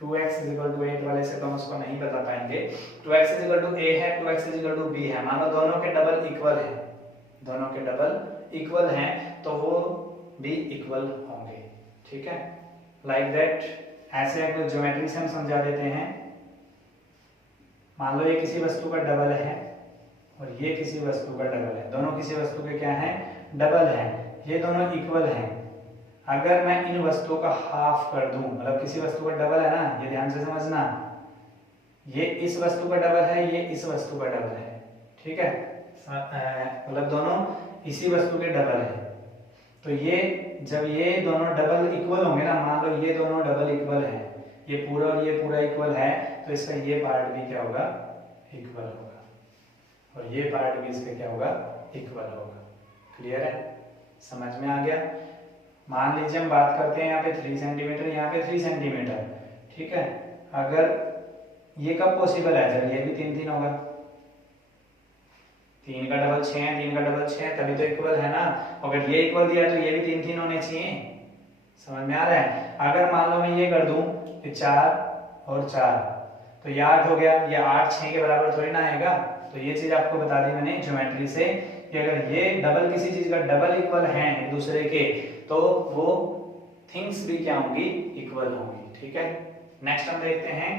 2x इज इक्वल टू 8 वाले से तो हम उसको नहीं बता पाएंगे। 2x is equal to a है, 2x is equal to b है, मान लो दोनों के डबल इक्वल है, दोनों के डबल इक्वल हैं तो वो भी इक्वल होंगे। ठीक है, लाइक दैट। ऐसे आपको ज्योमेट्री से हम समझा देते हैं। मान लो ये किसी वस्तु का डबल है और ये किसी वस्तु का डबल है, दोनों किसी वस्तु के क्या है, डबल है, ये दोनों इक्वल हैं। अगर मैं इन वस्तुओं का हाफ कर दूं, मतलब किसी वस्तु का डबल है ना, ये ध्यान से समझना, ये इस वस्तु का डबल है, ये इस वस्तु का डबल है, ठीक है, मतलब दोनों इसी वस्तु के डबल है। तो ये जब ये दोनों डबल इक्वल होंगे ना, मान लो ये दोनों डबल इक्वल है, ये पूरा और ये पूरा इक्वल है, तो इसका ये पार्ट भी क्या होगा, इक्वल होगा, और ये पार्ट भी इसका क्या होगा, इक्वल होगा। क्लियर है, समझ में आ गया। मान लीजिए हम बात करते हैं यहाँ पे 3 सेंटीमीटर, यहाँ पे 3 सेंटीमीटर, ठीक है। अगर ये कब पॉसिबल है, जब ये भी 3 3 होगा, 3 का डबल 6 है, 3 का डबल 6 है, तभी तो इक्वल है ना। अगर ये इक्वल दिया तो ये भी 3 3 होने चाहिए। समझ में आ रहा है। अगर मान लो मैं ये कर दूं कि 4 और 4, तो ये 8 हो गया, ये 8 6 के बराबर थोड़ी ना आएगा। तो ये चीज आपको बता दी मैंने ज्योमेट्री से कि अगर ये डबल किसी चीज का डबल इक्वल है एक दूसरे के, तो वो थिंग्स भी क्या होंगी, इक्वल होंगी। ठीक है, नेक्स्ट हम देखते हैं,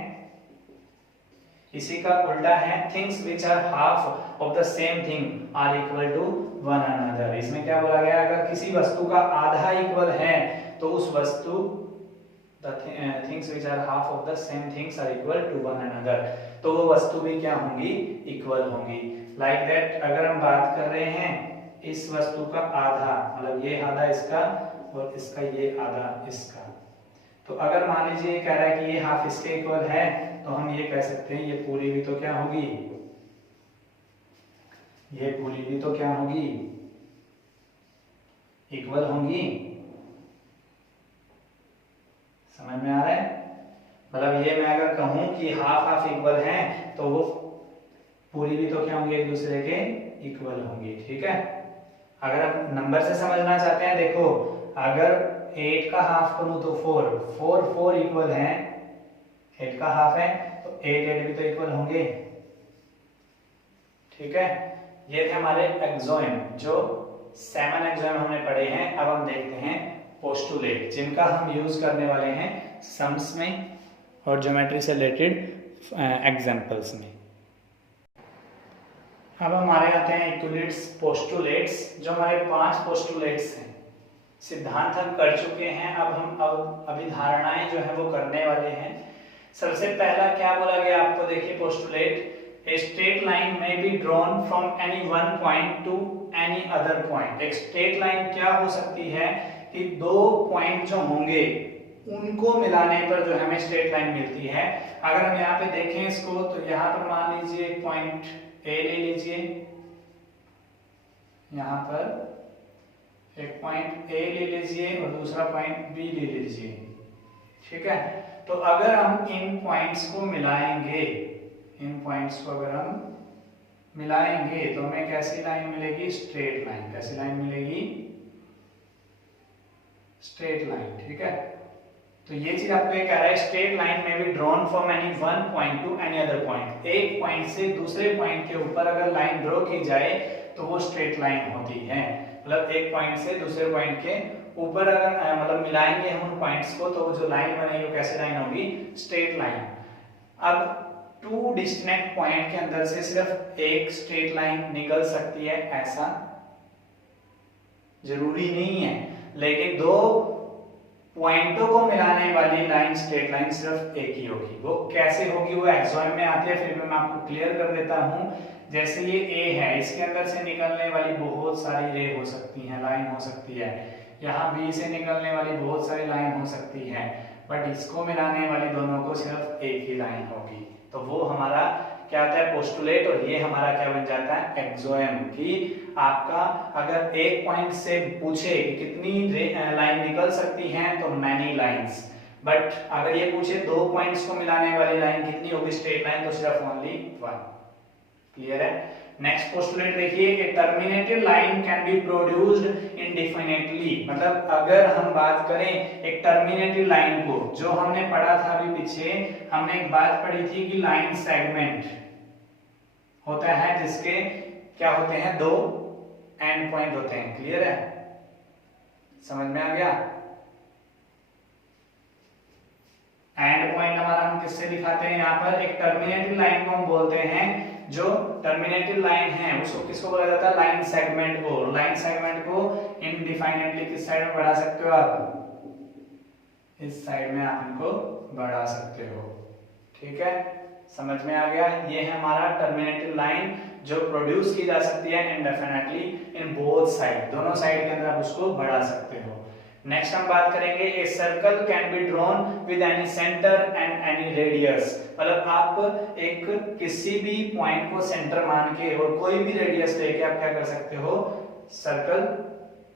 इसी का उल्टा है, things which are half of the same thing are equal to one another. इसमें क्या बोला गया, अगर किसी वस्तु का आधा इक्वल है तो उस वस्तु things which are half of the same things are equal to one another, तो वो वस्तु भी क्या होंगी, इक्वल होंगी। लाइक दैट, अगर हम बात कर रहे हैं इस वस्तु का आधा, मतलब ये आधा इसका और इसका ये आधा इसका, तो अगर मान लीजिए कह रहा है कि ये हाफ इसके इक्वल है, तो हम ये कह सकते हैं ये पूरी भी तो क्या होगी, ये पूरी भी तो क्या होगी, इक्वल होंगी। समझ में आ रहा है। मतलब ये मैं अगर कहूं कि हाफ हाफ इक्वल हैं, तो वो पूरी भी तो क्या होंगे, एक दूसरे के इक्वल होंगी। ठीक है, अगर हम नंबर से समझना चाहते हैं, देखो अगर 8 का हाफ करूं तो 4 इक्वल हैं, 8 का हाफ है तो 8 भी तो इक्वल होंगे। ठीक है, ये थे हमारे एक्सोम, जो 7 एक्सोम हमने पढ़े हैं। अब हम देखते हैं पोस्टुलेट, जिनका हम यूज करने वाले हैं सम्स में और ज्योमेट्री से रिलेटेड एग्जांपल्स में। अब हमारे आते हैं इक्विलिट्स पोस्टुलेट्स, जो हमारे 5 पोस्टुलेट्स हैं। सिद्धांत हम कर चुके हैं, अब हम अभिधारणाएं जो है वो करने वाले हैं। सबसे पहला क्या बोला गया आपको, देखिए postulate, A straight line may be drawn from any one point to any other point। एक स्ट्रेट लाइन क्या हो सकती है कि दो पॉइंट जो होंगे उनको मिलाने पर जो हमें स्ट्रेट लाइन मिलती है। अगर हम यहाँ पे देखें इसको, तो यहाँ पर मान लीजिए एक पॉइंट ए ले लीजिए, यहाँ पर एक पॉइंट ए ले लीजिए और दूसरा पॉइंट बी ले लीजिए, ठीक है। तो अगर हम इन पॉइंट्स को मिलाएंगे, इन पॉइंट्स को अगर हम मिलाएंगे तो हमें कैसी लाइन मिलेगी, स्ट्रेट लाइन। कैसी लाइन मिलेगी, स्ट्रेट लाइन, ठीक है। तो ये चीज आपको कह रहा है, स्ट्रेट लाइन में be drawn from any one point two any other point. एक पॉइंट से दूसरे पॉइंट के ऊपर अगर लाइन ड्रॉ की जाए तो वो स्ट्रेट लाइन होती है। मतलब एक पॉइंट से दूसरे पॉइंट के ऊपर अगर मतलब मिलाएंगे हम उन पॉइंट्स को, तो जो लाइन बनेगी वो कैसी लाइन होगी, स्ट्रेट लाइन। अब टू डिस्टिंक्ट पॉइंट के अंदर से सिर्फ एक स्ट्रेट लाइन निकल सकती है, ऐसा जरूरी नहीं है, लेकिन दो पॉइंटों को मिलाने वाली लाइन, स्ट्रेट लाइन सिर्फ एक ही होगी। वो कैसे होगी, वो एक्सॉम में आती है, फिर मैं आपको क्लियर कर देता हूं। जैसे ये ए है, इसके अंदर से निकलने वाली बहुत सारी रे हो सकती हैं, लाइन हो सकती है। यहाँ बी से निकलने वाली बहुत सारी लाइन हो सकती है, बट इसको मिलाने वाली दोनों को सिर्फ एक ही लाइन होगी। तो वो हमारा क्या होता है, पोस्टुलेट, और ये हमारा क्या बन जाता है, एक्सोएम। कि आपका अगर एक पॉइंट से पूछे कि कितनी लाइन निकल सकती हैं, तो मैनी लाइंस। बट अगर ये पूछे दो पॉइंट्स को मिलाने वाली लाइन कितनी होगी, स्ट्रेट लाइन, तो सिर्फ ओनली वन। क्लियर है। नेक्स्ट पोस्टुलेट देखिए, a terminated line can be produced indefinitely. मतलब अगर हम बात करें एक टर्मिनेटेड लाइन को, जो हमने पढ़ा था अभी पीछे, हमने एक बात पढ़ी थी कि लाइन सेगमेंट होता है जिसके क्या होते हैं, दो एंड पॉइंट होते हैं। क्लियर है, समझ में आ गया। एंड पॉइंट हमारा हम किससे दिखाते हैं, यहाँ पर एक टर्मिनेटेड लाइन को हम बोलते हैं, जो टर्मिनेटेड लाइन है उसको किसको बोला जाता है, लाइन सेगमेंट को। लाइन सेगमेंट को इनडिफाइनेटली किस साइड में बढ़ा सकते हो आप, इस साइड में आप इनको बढ़ा सकते हो, ठीक है, समझ में आ गया। ये है हमारा टर्मिनेटेड लाइन जो प्रोड्यूस की जा सकती है इनडेफिनेटली इन बोथ साइड, दोनों साइड के अंदर आप उसको बढ़ा सकते हो। नेक्स्ट हम बात करेंगे, a circle can be drawn with any centre and any radius. मतलब आप एक किसी भी पॉइंट को सेंटर मान के और कोई भी रेडियस लेके आप क्या कर सकते हो, सर्कल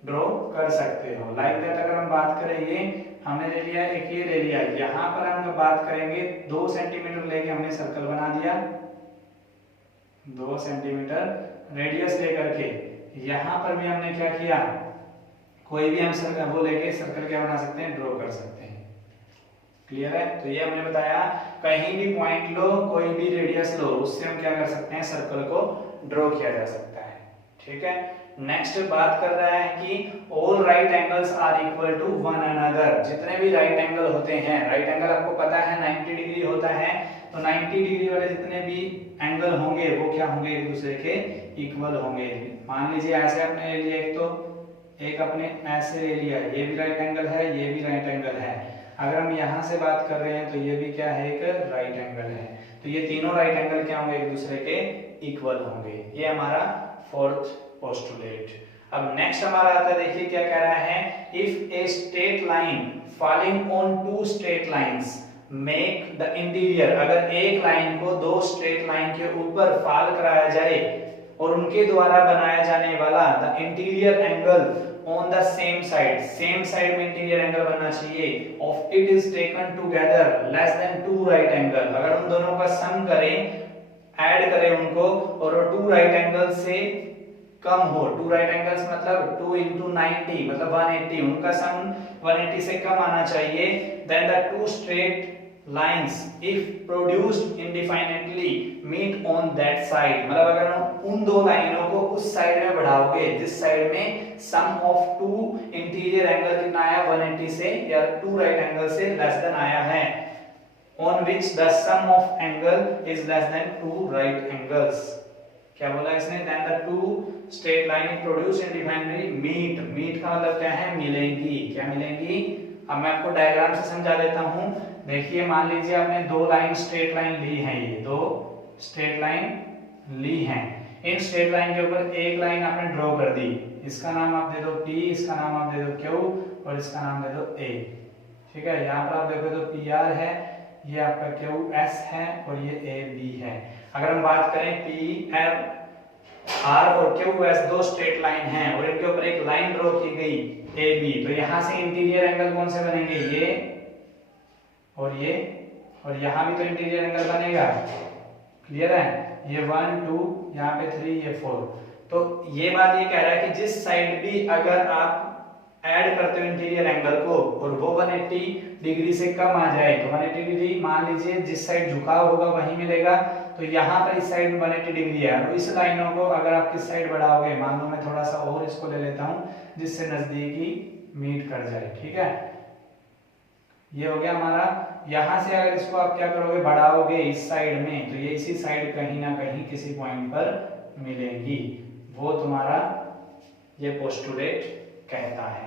ड्रॉ कर सकते हो। लाइक दैट अगर हम बात करेंगे, हमने ले लिया एक, ये ले लिया, यहाँ पर हम बात करेंगे 2 सेंटीमीटर लेके हमने सर्कल बना दिया, 2 सेंटीमीटर रेडियस लेकर के। यहाँ पर भी हमने क्या किया, कोई भी हम सर्कल वो लेके सर्कल क्या बना सकते हैं, ड्रॉ कर सकते हैं। क्लियर है। तो ये हमने बताया, कहीं भी पॉइंट लो, कोई भी रेडियस लो, उससे हम क्या कर सकते हैं, सर्कल को ड्रॉ किया जा सकता है, ठीक है। नेक्स्ट बात कर रहा है कि all right angles are equal to one another. जितने भी राइट एंगल होते हैं, राइट एंगल आपको पता है 90 डिग्री होता है, तो 90 डिग्री वाले जितने भी एंगल होंगे वो क्या होंगे, एक दूसरे के इक्वल होंगे। मान लीजिए ऐसे आपने ले लिया, एक तो एक अपने ऐसे ले लिया, ये भी राइट एंगल है, ये भी राइट एंगल है। अगर हम यहाँ से बात कर रहे हैं तो ये भी क्या है, एक राइट एंगल है। तो ये तीनों राइट एंगल क्या होंगे, एक दूसरे के इक्वल होंगे। ये हमारा फोर्थ पोस्टुलेट। अब नेक्स्ट हमारा आता है, देखिए क्या कह रहा है, if a straight line falling on two straight lines make the interior. अगर एक लाइन को दो स्ट्रेट लाइन के ऊपर फॉल कराया जाए और उनके द्वारा बनाया जाने वाला the interior angle on the same side में इंटीरियर एंगल बनना चाहिए, of it is taken together less than 2 right angle. अगर उन दोनों का सम करें, ऐड करें उनको, और 2 राइट एंगल से कम हो, 2 राइट एंगल्स मतलब 2 into 90 मतलब 180, उनका सम 180 से कम आना चाहिए। Then the 2 straight lines if produced indefinitely meet on that side। मतलब अगर उन दो लाइनों को उस साइड में बढ़ाओगे जिस साइड में सम ऑफ 2 इंटीरियर एंगल कितना आया, 180 से या 2 राइट एंगल से लेस देन आया है, on which the sum of angle is less than 2 right angles। क्या बोला इसने, then the 2 straight line produced indefinitely meet का मतलब क्या है, मिलेंगी। क्या मिलेंगी, अब मैं आपको डायग्राम से समझा देता हूं। देखिए मान लीजिए आपने दो लाइन स्ट्रेट लाइन ली है, ये दो स्ट्रेट लाइन ली हैं। इन स्ट्रेट लाइन के ऊपर एक लाइन आपने ड्रॉ कर दी, इसका नाम आप दे दो P, इसका नाम आप दे दो Q और इसका नाम दे दो A। ठीक है, यहाँ पर आप देखो तो PR है, ये आपका QS है और ये AB है। अगर हम बात करें PR और QS दो स्ट्रेट लाइन हैं और इनके ऊपर एक लाइन ड्रॉ की गई AB, तो यहाँ से इंटीरियर एंगल कौन से बनेंगे, ये और यहाँ भी तो इंटीरियर एंगल बनेगा। क्लियर है, ये 1 2 यहाँ पे 3 ये 4। तो ये बात ये कह रहा है कि जिस साइड भी अगर आप ऐड करते हो इंटीरियर एंगल को और वो 180 डिग्री से कम आ जाए, तो 180 डिग्री मान लीजिए जिस साइड झुकाव होगा वही मिलेगा। तो यहाँ पर इस साइड 180 डिग्री है और इस लाइनों को अगर आप किस साइड बढ़ाओगे, मान लो मैं थोड़ा सा और इसको ले लेता हूँ जिससे नजदीकी मीट कर जाए। ठीक है, ये हो गया हमारा। यहां से अगर इसको आप क्या करोगे, बढ़ाओगे इस साइड में, तो ये इसी साइड कहीं ना कहीं किसी पॉइंट पर मिलेंगी। वो तुम्हारा ये पोस्टुलेट कहता है।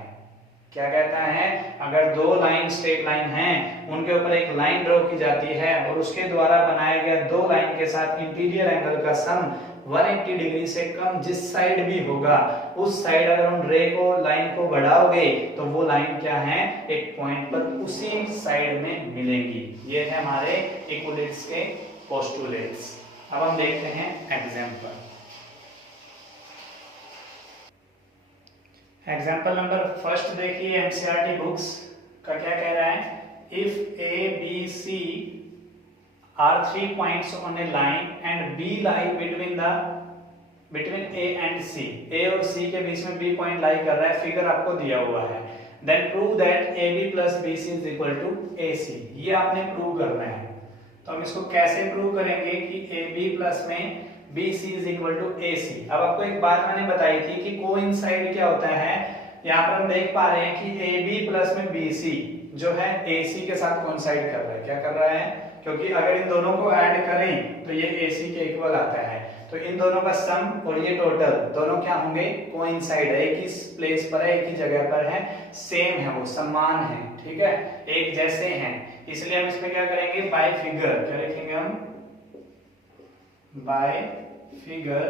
क्या कहता है, अगर दो लाइन स्ट्रेट लाइन हैं, उनके ऊपर एक लाइन ड्रॉ की जाती है और उसके द्वारा बनाया गया दो लाइन के साथ इंटीरियर एंगल का सम 180 डिग्री से कम जिस साइड भी होगा, उस साइड अगर उन रे को लाइन को बढ़ाओगे तो वो लाइन क्या है, एक पॉइंट पर उसी साइड में मिलेंगी। ये है हमारे इक्विलिट्स के पोस्टुलेट्स। अब हम देखते हैं एग्जांपल। एग्जाम्पल नंबर फर्स्ट देखिए, एनसीईआरटी बुक्स का क्या कह रहा है, if A B C are 3 points on a line and B lie between A and C, A और सी के बीच में बी पॉइंट लाई कर रहा है, फिगर आपको दिया हुआ है। Then prove that A B plus B C is equal to A C, ये आपने प्रूव करना है। तो हम इसको कैसे प्रूव करेंगे कि ए बी प्लस में BC is equal to AC। अब आपको एक बात मैंने बताई थी कि कोइंसाइड क्या होता है, यहाँ पर हम देख पा रहे हैं कि AB प्लस में BC जो है AC के साथ कोइंसाइड कर रहा है। क्या कर रहा है, क्योंकि अगर इन दोनों को ऐड करें तो ये AC के इक्वल आता है, तो इन दोनों का सम और ये टोटल दोनों क्या होंगे, कोइंसाइड है, एक ही प्लेस पर है, एक ही जगह पर है, सेम है, वो समान है। ठीक है, एक जैसे हैं, इसलिए हम इसमें क्या करेंगे, बाय फिगर क्या लिखेंगे हम, बाय फिगर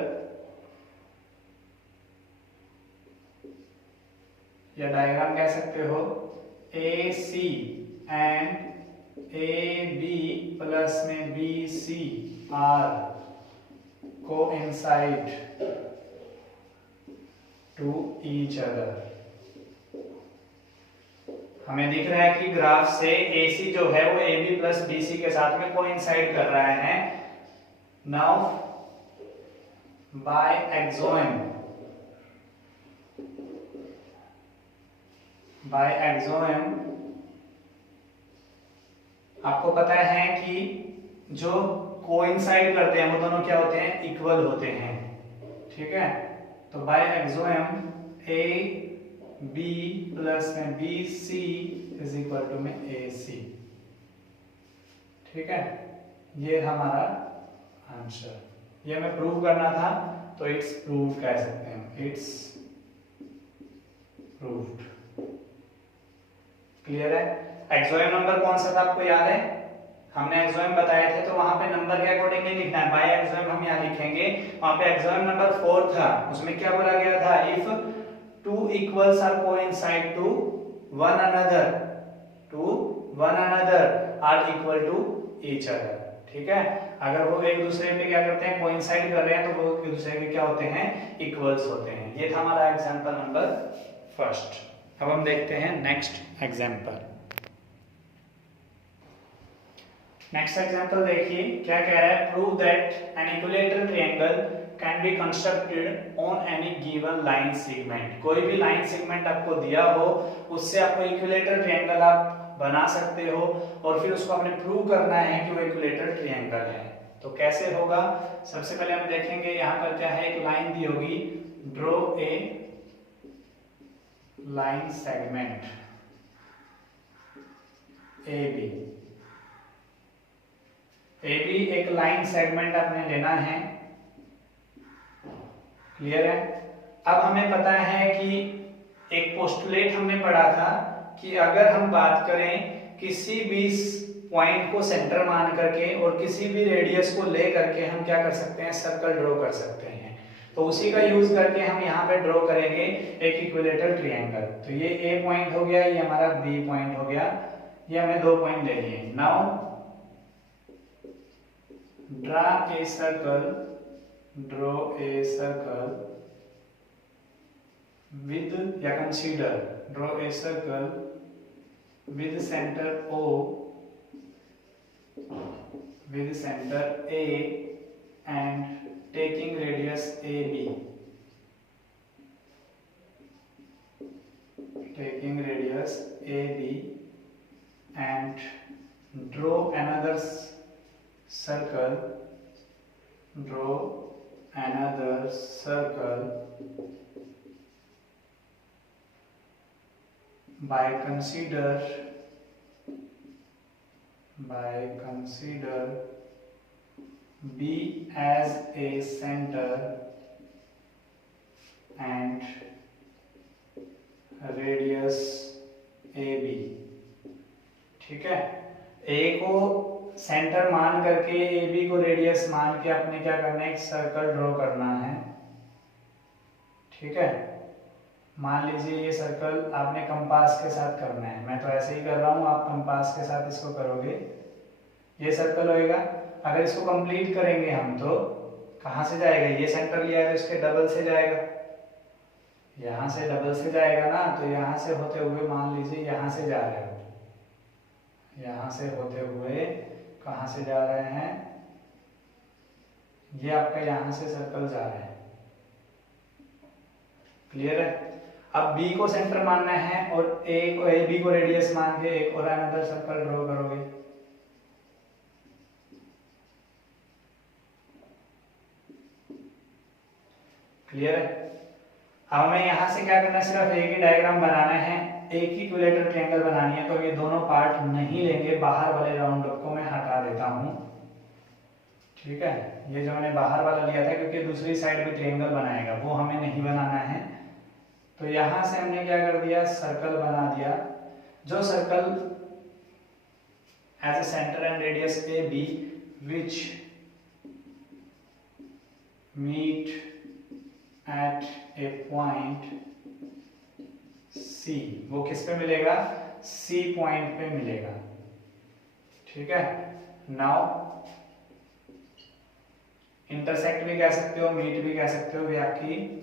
या डायग्राम कह सकते हो, AC एंड AB प्लस में BC are coincide to each other. हमें दिख रहा है कि ग्राफ से AC जो है वो AB प्लस BC के साथ में कोइंसाइड कर रहा है। Now by axiom आपको पता है कि जो कोइंसाइड करते हैं वो दोनों क्या होते हैं, इक्वल होते हैं। ठीक है, तो by axiom A B plus में B C is equal to में ए सी। ठीक है, ये हमारा आंसर, ये हमें प्रूव करना था, तो इट्स प्रूव्ड कह सकते हैं, इट्स प्रूव्ड। क्लियर है। एक्सोएम नंबर कौन सा था आपको याद है, हमने एक्सोएम बताए थे, तो वहां पे नंबर के अकॉर्डिंगली लिखना है। बाय एक्सोएम हम यहाँ लिखेंगे, वहां पे एक्सोएम नंबर 4 था, उसमें क्या बोला गया था, if two equals are coincide to one another are equal to each other. ठीक है, अगर वो एक दूसरे पे क्या करते हैं, कोइंसाइड कर रहे हैं, तो वो एक दूसरे के क्या होते हैं, इक्वल्स होते हैं। ये था हमारा एग्जांपल नंबर फर्स्ट। अब हम देखते हैं नेक्स्ट एग्जांपल। नेक्स्ट एग्जांपल देखिए क्या कह रहा है, prove that an equilateral triangle can be constructed on any given line segment. कोई भी लाइन सेगमेंट आपको दिया हो, उससे आपको इक्विलैटरल ट्रायंगल आप बना सकते हो और फिर उसको आपने प्रूव करना है कि वो इक्विलैटरल ट्रायंगल है। तो कैसे होगा, सबसे पहले हम देखेंगे यहाँ पर क्या है, एक लाइन दी होगी, draw a line segment AB। AB एक लाइन सेगमेंट आपने लेना है। क्लियर है। अब हमें पता है कि एक पोस्टुलेट हमने पढ़ा था कि अगर हम बात करें किसी भी पॉइंट को सेंटर मान करके और किसी भी रेडियस को ले करके हम क्या कर सकते हैं, सर्कल ड्रॉ कर सकते हैं। तो उसी का यूज करके हम यहाँ पे ड्रॉ करेंगे एक इक्विलेटरल ट्रायंगल। तो ये ए पॉइंट हो गया, ये हमारा बी पॉइंट हो गया, ये हमें 2 पॉइंट ले लिए। Now draw a circle, draw a circle with या consider draw a circle with center O, with center A and taking radius AB, taking radius AB and draw another circle, draw another circle by consider B as a center and radius AB। ठीक है, A को centre मान करके AB को radius मान के अपने क्या करना है, एक सर्कल ड्रॉ करना है। ठीक है, मान लीजिए ये सर्कल आपने कंपास के साथ करना है, मैं तो ऐसे ही कर रहा हूँ, आप कंपास के साथ इसको करोगे, ये सर्कल होएगा। अगर इसको कंप्लीट करेंगे हम तो कहाँ से जाएगा, ये सेंटर लिया है तो इसके डबल से जाएगा, यहाँ से डबल से जाएगा ना। तो यहाँ से होते हुए मान लीजिए यहाँ से जा रहे हो, यहाँ से होते हुए कहाँ से जा रहे हैं, ये आपका यहाँ से सर्कल जा रहा है। क्लियर है। अब B को सेंटर मानना है और B को रेडियस मान के एक और अनदर सर्कल ड्रॉ करोगे। क्लियर है। अब हमें यहाँ से क्या करना है, सिर्फ एक ही डायग्राम बनाना है, एक ही इक्विलेटरल ट्रायंगल बनानी है। तो ये दोनों पार्ट नहीं लेंगे, बाहर वाले राउंड को मैं हटा देता हूँ। ठीक है, ये जो मैंने बाहर वाला लिया था क्योंकि दूसरी साइड भी ट्रायंगल बनाएगा, वो हमें नहीं बनाना है। तो यहां से हमने क्या कर दिया, सर्कल बना दिया, जो circle as A centre and radius A B which meet at a point C, वो किस पे मिलेगा, सी पॉइंट पे मिलेगा। ठीक है, नाउ इंटरसेक्ट भी कह सकते हो, मीट भी कह सकते हो, या आपकी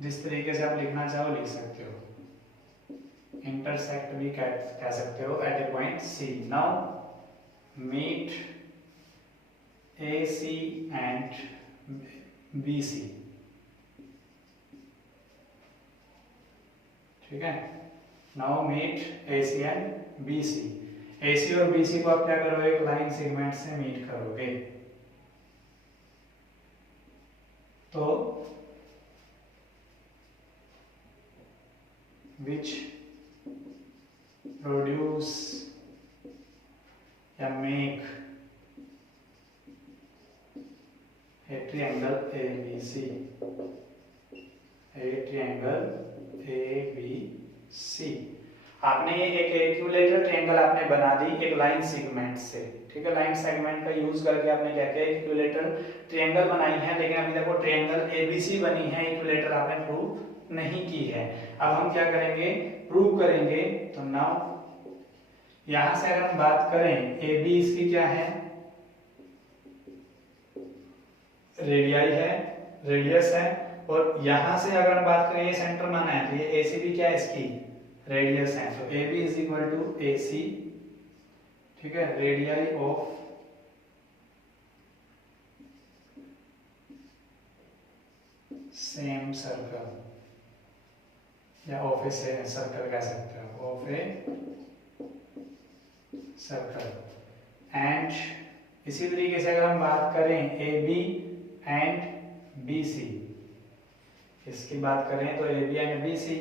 जिस तरीके से आप लिखना चाहो लिख सकते हो। इंटरसेक्ट भी कह सकते हो at a point C. Now meet A C and B C. ठीक है, now meet A C and B C. A C और बी सी को आप क्या करोगे, एक लाइन सेगमेंट से मीट करोगे। तो which produce या make a triangle ABC, a triangle ABC। आपने एक इक्विलेटरल ट्रायंगल आपने बना दी एक लाइन सेगमेंट से। ठीक है, लाइन सेगमेंट का यूज करके आपने क्या किया, इक्विलेटरल ट्रायंगल बनाई है, लेकिन अभी देखो ट्रायंगल ABC बनी है, इक्विलेटर आपने प्रूव नहीं की है। अब हम क्या करेंगे, प्रूव करेंगे। तो नाउ यहां से अगर हम बात करें, ए बी इसकी क्या है, रेडियाई है, रेडियस है, और यहां से अगर हम बात करें, ये सेंटर माना है, तो ये ए सी भी क्या है, इसकी रेडियस है। तो A B is equal to A C. ठीक है, रेडियाई ऑफ सेम सर्कल या ऑफ ए सर्कल कह सकते हो, ऑफ ए सर्कल। एंड इसी तरीके से अगर हम बात करें A B and B C, इसकी बात करें तो A B and B C,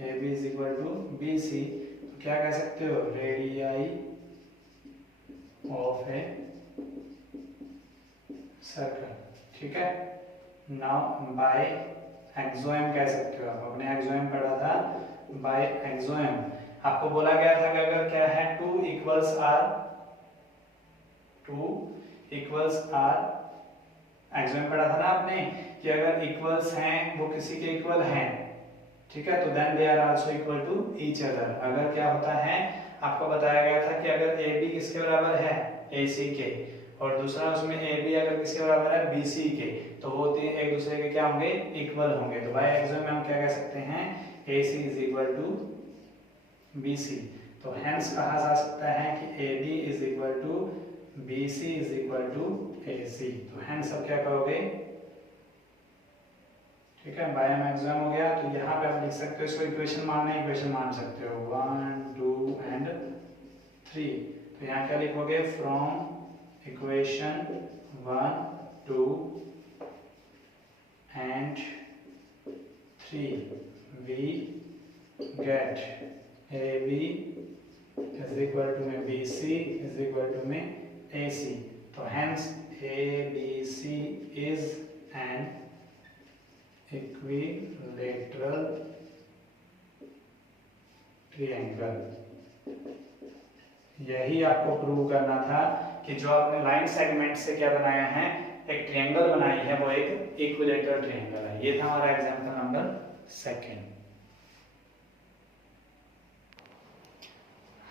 A B is equal to B C, तो क्या कह सकते हो, रेडियाई ऑफ ए सर्कल। ठीक है, नाउ बाय एक्सोएम कह सकते हो आप, अपने एक्सोएम पढ़ा था बाय एक्सोम आपको बोला गया था कि अगर क्या है टू इक्वल्स आर एक्सोम पढ़ा था ना आपने कि अगर इक्वल्स हैं वो किसी के इक्वल हैं, ठीक है, तो then they are also equal to each other. अगर क्या होता है आपको बताया गया था कि अगर ए बी किसके बराबर है ए सी के, और दूसरा उसमें ए बी अगर किसके बराबर है बी सी के, तो वो एक दूसरे के क्या होंगे इक्वल होंगे। तो बाय एक्सोम में हम क्या कह सकते हैं A C is equal to B C. तो हेंस कहा जा सकता है कि A B is equal to B C is equal to A C. तो हेंस अब क्या कहोगे, ठीक है, बाय एक्सोम हो गया। तो यहाँ पे आप लिख सकते हो, इसको इक्वेशन मानना है, इक्वेशन मान सकते हो 1 2 एंड 3। तो यहाँ क्या लिखोगे, from equation 1 2 and 3 we get A B is equal to में B C is equal to में ए सी। तो hence A B C is an equilateral triangle. यही आपको प्रूव करना था कि जो आपने लाइन सेगमेंट से क्या बनाया है एक ट्रायंगल बनाई है वो एक इक्विलेटरल ट्रायंगल है। ये था हमारा एग्जांपल नंबर 2।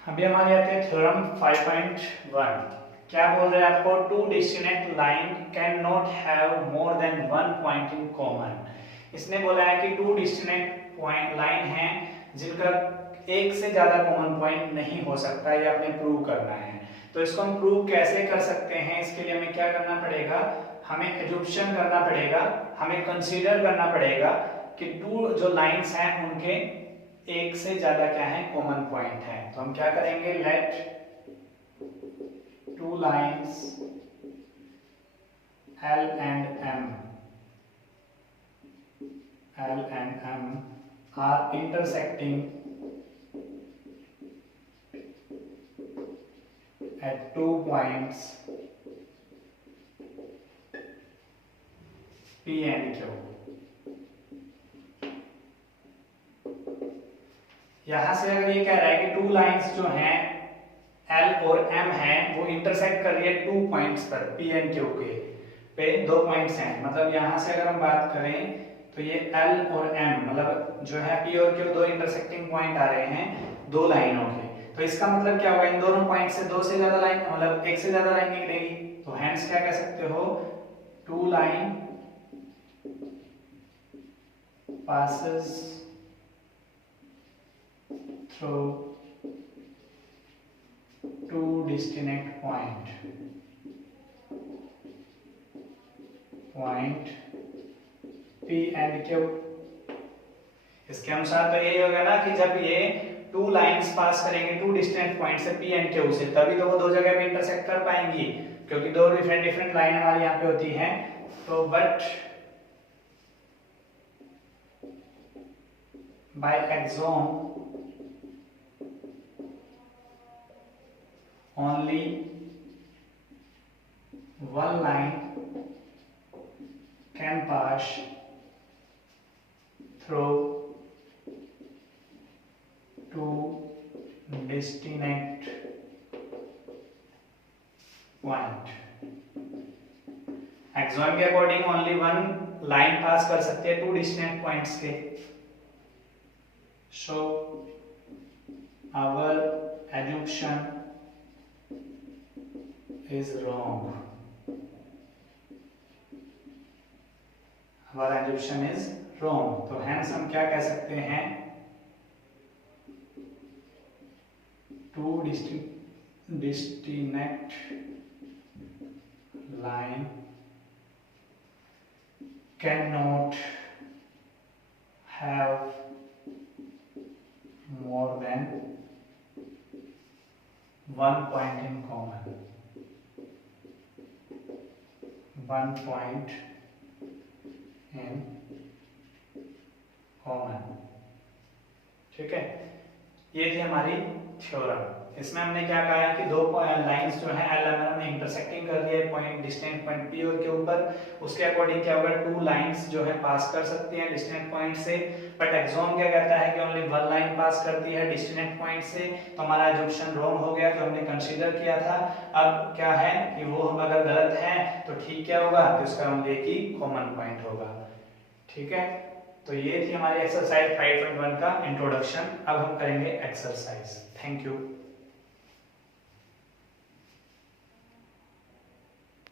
अभी हमारे आते हैं थ्योरम 5.1। क्या बोल रहे हैं आपको, two distinct line can not have more than one point in common. इसने बोला है कि टू डिस्टिंक्ट पॉइंट लाइन हैं जिनका एक से ज्यादा कॉमन पॉइंट नहीं हो सकता, ये आपने प्रूव करना है। तो इसको हम प्रूव कैसे कर सकते हैं, इसके लिए हमें क्या करना पड़ेगा, हमें एजुम्पशन करना पड़ेगा, हमें कंसीडर करना पड़ेगा कि टू जो लाइंस हैं उनके एक से ज्यादा क्या है कॉमन पॉइंट है। तो हम क्या करेंगे, let two lines L and M are intersecting at 2 points P and Q। यहां से अगर ये कह रहा है कि टू लाइंस जो हैं L और M हैं वो इंटरसेक्ट कर रही है 2 पॉइंट्स पर P and Q के पे 2 पॉइंट्स हैं, मतलब यहां से अगर हम बात करें तो ये L और M मतलब जो है P और Q दो इंटरसेक्टिंग पॉइंट आ रहे हैं दो लाइनों के। तो इसका मतलब क्या होगा, इन दोनों पॉइंट से दो से ज्यादा लाइन मतलब एक से ज्यादा लाइन निकलेगी। तो हेंस क्या कह सकते हो, two line passes through two distinct point P and Q। इसके अनुसार तो यही होगा ना कि जब ये टू लाइंस पास करेंगे टू डिस्टेंट पॉइंट से P and Q से, तभी तो वो दो जगह पे इंटरसेक्ट कर पाएंगी, क्योंकि दो डिफरेंट लाइन हमारी यहाँ पे होती हैं। तो but by axiom only one line can pass through two distinct point। axiom के अकॉर्डिंग ओनली वन लाइन पास कर सकती है टू डिस्टिंक्ट पॉइंट्स के। So our assumption is wrong। Our assumption is wrong। तो hence हम क्या कह सकते हैं, two distinct line cannot have more than one point in common। one point in common, ठीक है। ये थी हमारी थ्योरम। इसमें हमने क्या कहा है कि दो लाइंस जो है एल एम एन में इंटरसेक्टिंग कर रही है पॉइंट डिस्टेंट पॉइंट पी और के ऊपर, उसके अकॉर्डिंग क्या होगा, टू लाइंस जो है पास कर सकती हैं डिस्टेंट पॉइंट से, बट एक्सॉन क्या कहता है कि ओनली वन लाइन पास करती है डिस्टेंट पॉइंट से। तो हमारा एजम्पशन रॉन्ग हो गया जो हमने कंसीडर किया था। अब क्या है कि वो हम अगर गलत है तो ठीक क्या होगा कि उसका ओनली एक ही कॉमन पॉइंट होगा। ठीक है, तो ये थी हमारी एक्सरसाइज 5.1 का इंट्रोडक्शन। अब हम करेंगे एक्सरसाइज। Thank you.